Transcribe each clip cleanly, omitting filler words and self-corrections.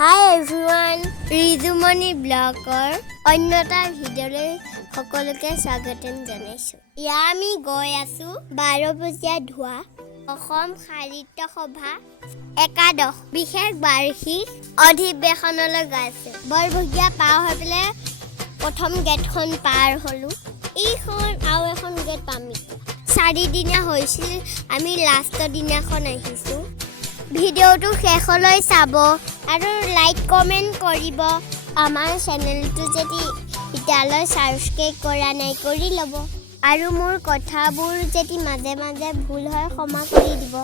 Hi everyone, Rijumoni ব্লগৰ অন্যটা ভিডিঅ'লৈ সকলোকে স্বাগতম জনাইছো। ইয়াত আমি গৈ আছো 12 বজীয়া ধোৱা অসম সাহিত্য সভা একাদশ বিশেষ বাৰ্ষিক অধিৱেশনলৈ গৈ আছো। বৰভগীয়া পাৰ হৈ পেলাই প্ৰথম গেটখন পাৰ হলো। এইখন আৰু এখন গেট পামি 4 দিনীয়া হৈছিল, আমি লাষ্টৰ দিনাখন আহিছো। ভিডিঅ'টো শেষলৈ চাব আৰু লাইক কমেণ্ট কৰিব। আমাৰ চেনেলটো যদি এতিয়ালৈ ছাবস্ক্ৰাইব কৰা নাই কৰি ল'ব আৰু মোৰ কথাবোৰ যদি মাজে মাজে ভুল হয় ক্ষমা কৰি দিব।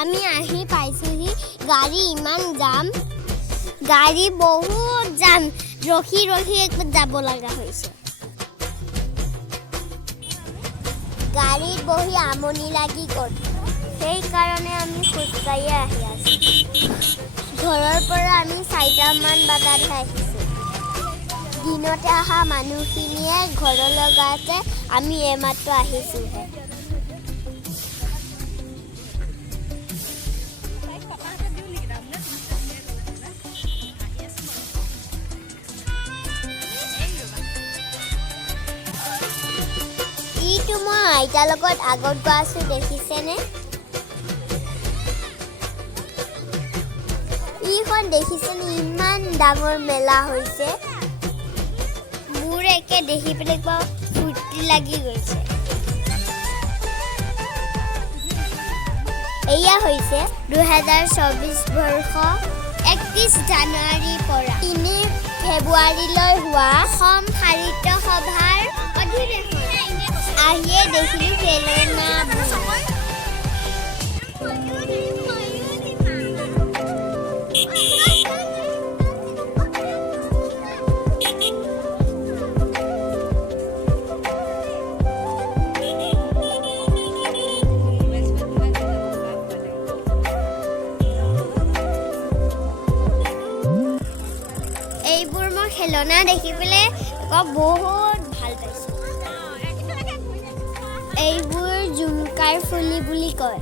আমি আহি পাইছোহি, গাড়ী ইমান যাম, গাড়ী বহুত যাম, ৰখি ৰখি যাব লগা হৈছে। গাড়ীত বহি আমনি লাগি গ'ল, সেইকাৰণে আমি খোজকাঢ়ি আহি আছো। ঘৰৰ পৰা আমি 4টামান বজাতহে আহিছোঁ। দিনতে অহা মানুহখিনিয়ে ঘৰলৈ গৈ আছে, আমি এইমাত্ৰ আহিছোঁহে। ইটো মই আইতাৰ লগত আগত গৈ আছো, দেখিছেনে? ইখন দেখিছেনে ইমান ডাঙৰ মেলা হৈছে। মোৰ একে দেখি পেলাই কিবা ফূৰ্তি লাগি গৈছে। এয়া হৈছে 2024 বৰ্ষ 31 জানুৱাৰীৰ পৰা 3 ফেব্ৰুৱাৰীলৈ হোৱা অসম সাহিত্য সভাৰ অধিৱেশন। আহিয়ে দেখিলোঁ খেলনা। এইবোৰ মই খেলনা দেখি পেলাই বহুত ভাল পাইছোঁ। এইবোৰ জুমকাৰ ফুলি বুলি কয়।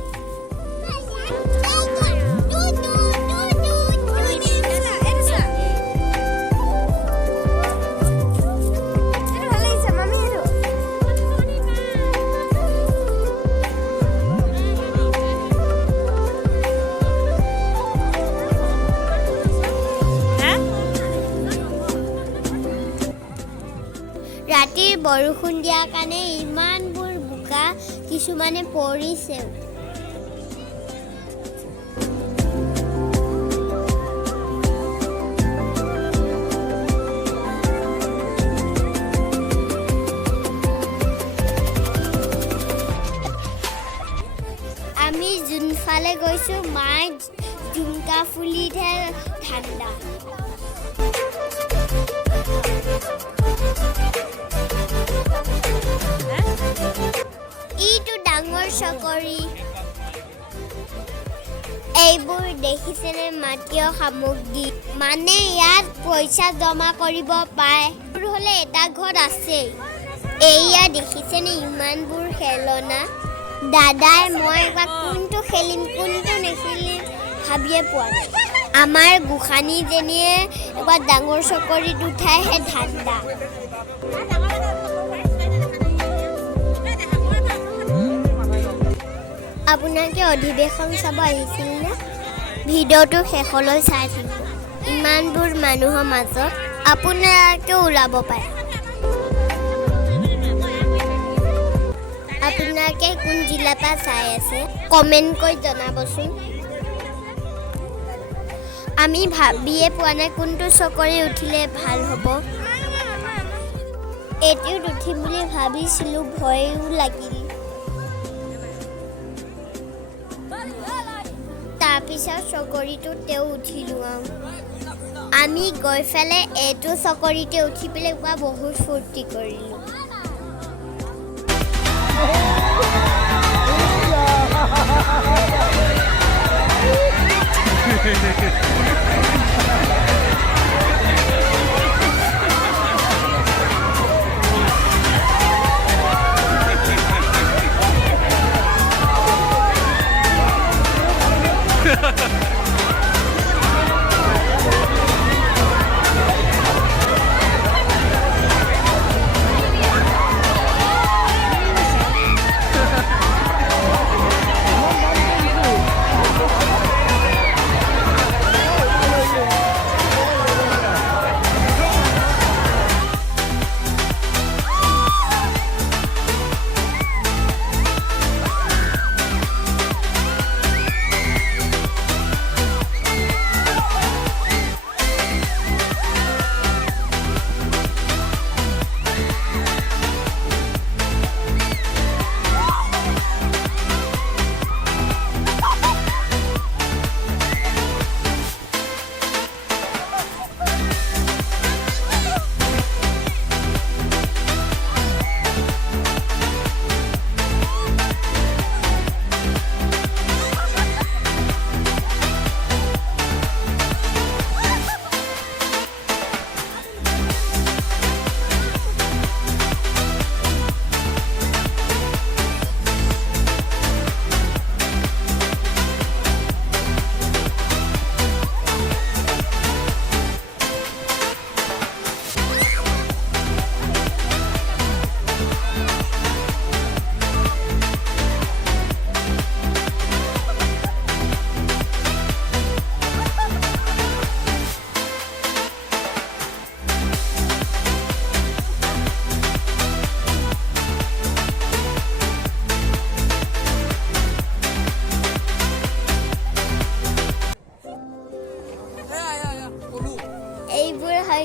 ৰাতিৰ বৰষুণ দিয়াৰ কাৰণে ইমানবোৰ বোকা, কিছুমানে পৰিছে। আমি যোনফালে গৈছোঁ মায়ে জুমকা ফুলিতহে ঠাণ্ডা। ইটো ডাঙৰ চকৰি। এইবোৰ দেখিছেনে মাটিৰ সামগ্ৰী, মানে ইয়াত পইচা জমা কৰিব পাৰে। হ'লে এটা ঘৰ আছেই। এয়া দেখিছেনে ইমানবোৰ খেলনা। দাদাই মই এবাৰ কোনটো খেলিম কোনটো নেখেলিম ভাবিয়ে পোৱা নাই। আমাৰ গোসানীজনীয়ে এবাৰ ডাঙৰ চকৰিত উঠাইহে ঠাণ্ডা। আপোনালোকে অধিৱেশন চাব আহিছিল নে? ভিডিঅ'টো শেষলৈ চাই থাকিব। ইমানবোৰ মানুহৰ মাজত আপোনালোকে ওলাব পাৰে। আপোনালোকে কোন জিলাৰ পৰা চাই আছে কমেণ্ট কৰি জনাবচোন। আমি ভাবিয়ে পোৱা নাই কোনটো চকৰি উঠিলে ভাল হ'ব। এইটোত উঠিম বুলি ভাবিছিলোঁ, ভয়ো লাগিল। তাৰপিছত চকৰিটোত তেওঁ উঠিলোঁ। আমি গৈ পেলাই এইটো চকৰিতে উঠি পেলাই বহুত ফূৰ্তি কৰিলোঁ।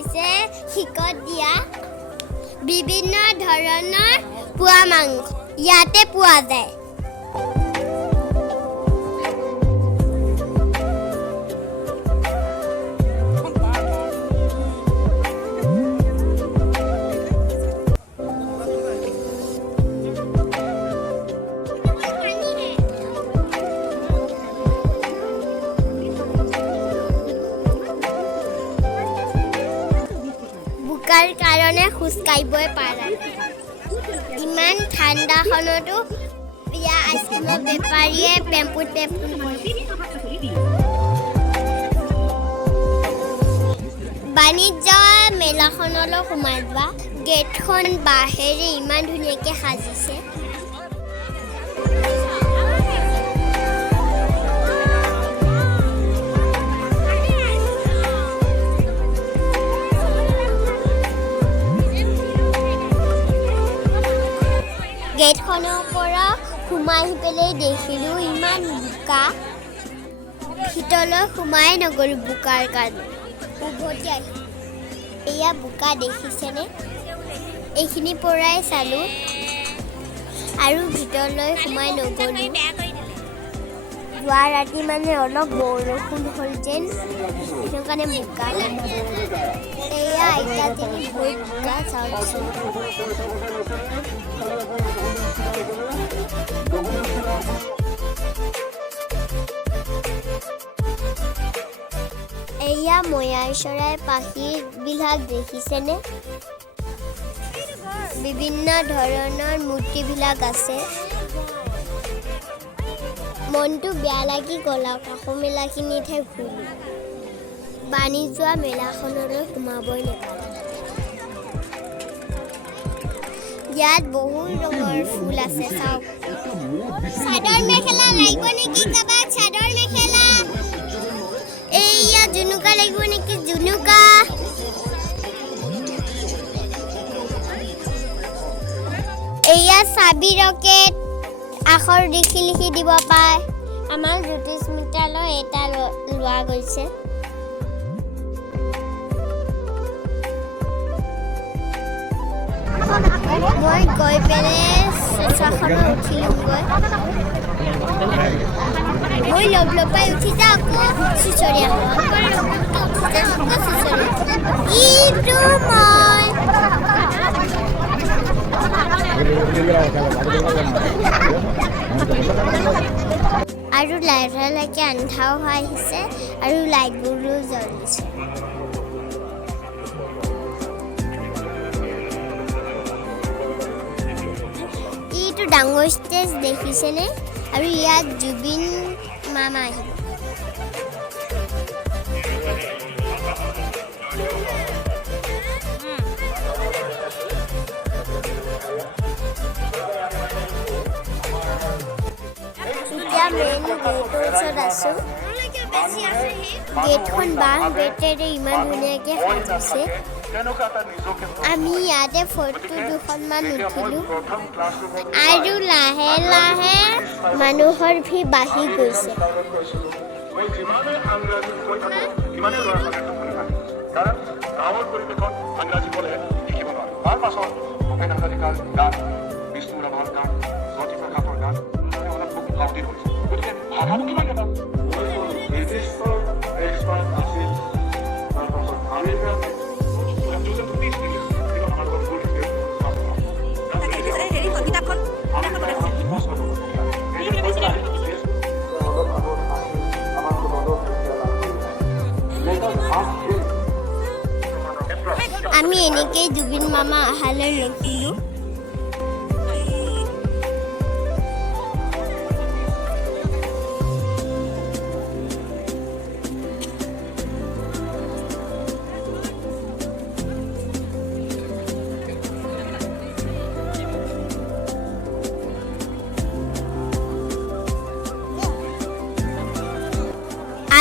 হৈছে শিকত দিয়া বিভিন্ন ধৰণৰ পোৱা মাংস ইয়াতে পোৱা যায়। বোকাৰ কাৰণে খোজ কাঢ়িবই পাৰা ইমান ঠাণ্ডাখনতো ইয়াৰ আইচক্ৰীমৰ বেপাৰীয়ে পেম্পুত বাণিজ্য মেলাখনলৈ সোমাই যোৱা গেটখন বাঁহেৰে ইমান ধুনীয়াকৈ সাজিছে। গেটখনৰ পৰা সোমাই আহি পেলাই দেখিলোঁ ইমান বোকা ভিতৰলৈ সোমাই নগ'লোঁ বোকাৰ কাৰণে উভতি আহি এয়া বোকা দেখিছেনে এইখিনিৰ পৰাই চালোঁ আৰু ভিতৰলৈ সোমাই নগ'লোঁ। যোৱা ৰাতি মানে অলপ বৰষুণ হ'ল যেন সেইটো কাৰণে বোকা এয়া আইতাজনী গৈ বোকা চাওকচোন। এয়া ময়াৰ চৰাই পাখিবিলাক দেখিছেনে বিভিন্ন ধৰণৰ মূৰ্তিবিলাক আছে। মনটো বেয়া লাগি গ'ল আৰু কাষৰ মেলাখিনিতহে ঘূৰিলোঁ বাণী যোৱা মেলাখনলৈ সোমাবই নাপালোঁ। ইয়াত বহুত ৰঙৰ ফুল আছে চাওক। চাদৰ মেখেলা লাগিব নেকি কাৰোবাক চাদৰ মেখেলা এইয়া জুনুকা লাগিব নেকি জুনুকা এয়া চাবি ৰকেট আখৰ লিখি লিখি দিব পাৰে। আমাৰ জ্যোতিস্মিতালৈ এটা লোৱা গৈছে। মই গৈ পেলাই চেঁচাখনত উঠিলোঁগৈ মই লপাই উঠি যাওঁ আকৌ চুচৰি আহোঁ ইটো মই আৰু লাহে লাহে আন্ধাও হৈ আহিছে আৰু লাইটবোৰো জ্বলিছে। এইটো ডাঙৰ ষ্টেজ দেখিছেনে আৰু ইয়াত জুবিন মামা আহিব। এতিয়া মেইন গেটৰ ওচৰত আছোঁ। গেটখন বাঁহ বেতেৰে ইমান ধুনীয়াকৈ সাজিছে। আমি ইয়াতে ফটো দুখনমান উঠিলোঁ আৰু লাহে লাহে মানুহৰ ভিৰ বাঢ়ি গৈছে। আমি এনেকেই জুবিন মামা অহালৈ ৰখিলোঁ।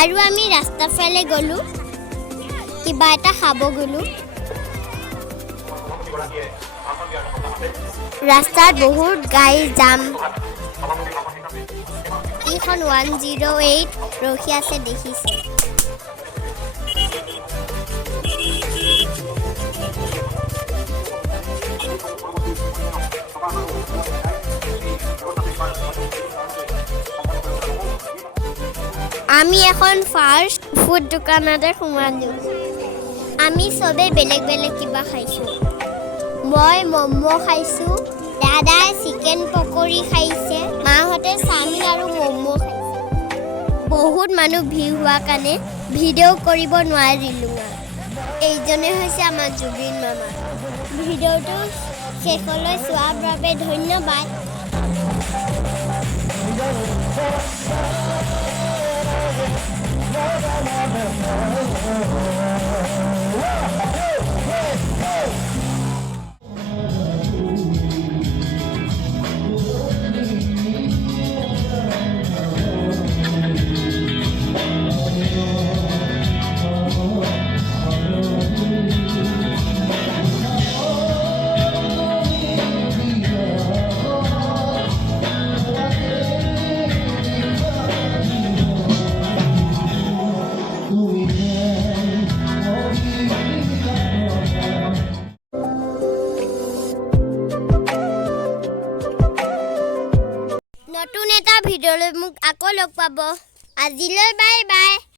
আৰু আমি ৰাস্তাৰ ফালে গ'লোঁ কিবা এটা খাব গ'লোঁ। ৰাস্তাত বহুত গাড়ী জাম। এইখন 108 ৰখি আছে দেখিছে। আমি এখন ফাষ্ট ফুড দোকানতে সোমালোঁ আমি চবেই বেলেগ বেলেগ কিবা খাইছোঁ মই ম'ম' খাইছোঁ দাদাই চিকেন পকৰি খাইছে মাহঁতে চাওমিন আৰু ম'ম' খাইছে বহুত মানুহ ভিৰ হোৱাৰ কাৰণে ভিডিঅ' কৰিব নোৱাৰিলোঁ এইজনে হৈছে আমাৰ জুবিন মামা ভিডিঅ'টো শেষলৈ চোৱাৰ বাবে ধন্যবাদ নতুন এটা ভিডিঅ'লৈ মোক আকৌ লগ পাব আজিলৈ বাই বাই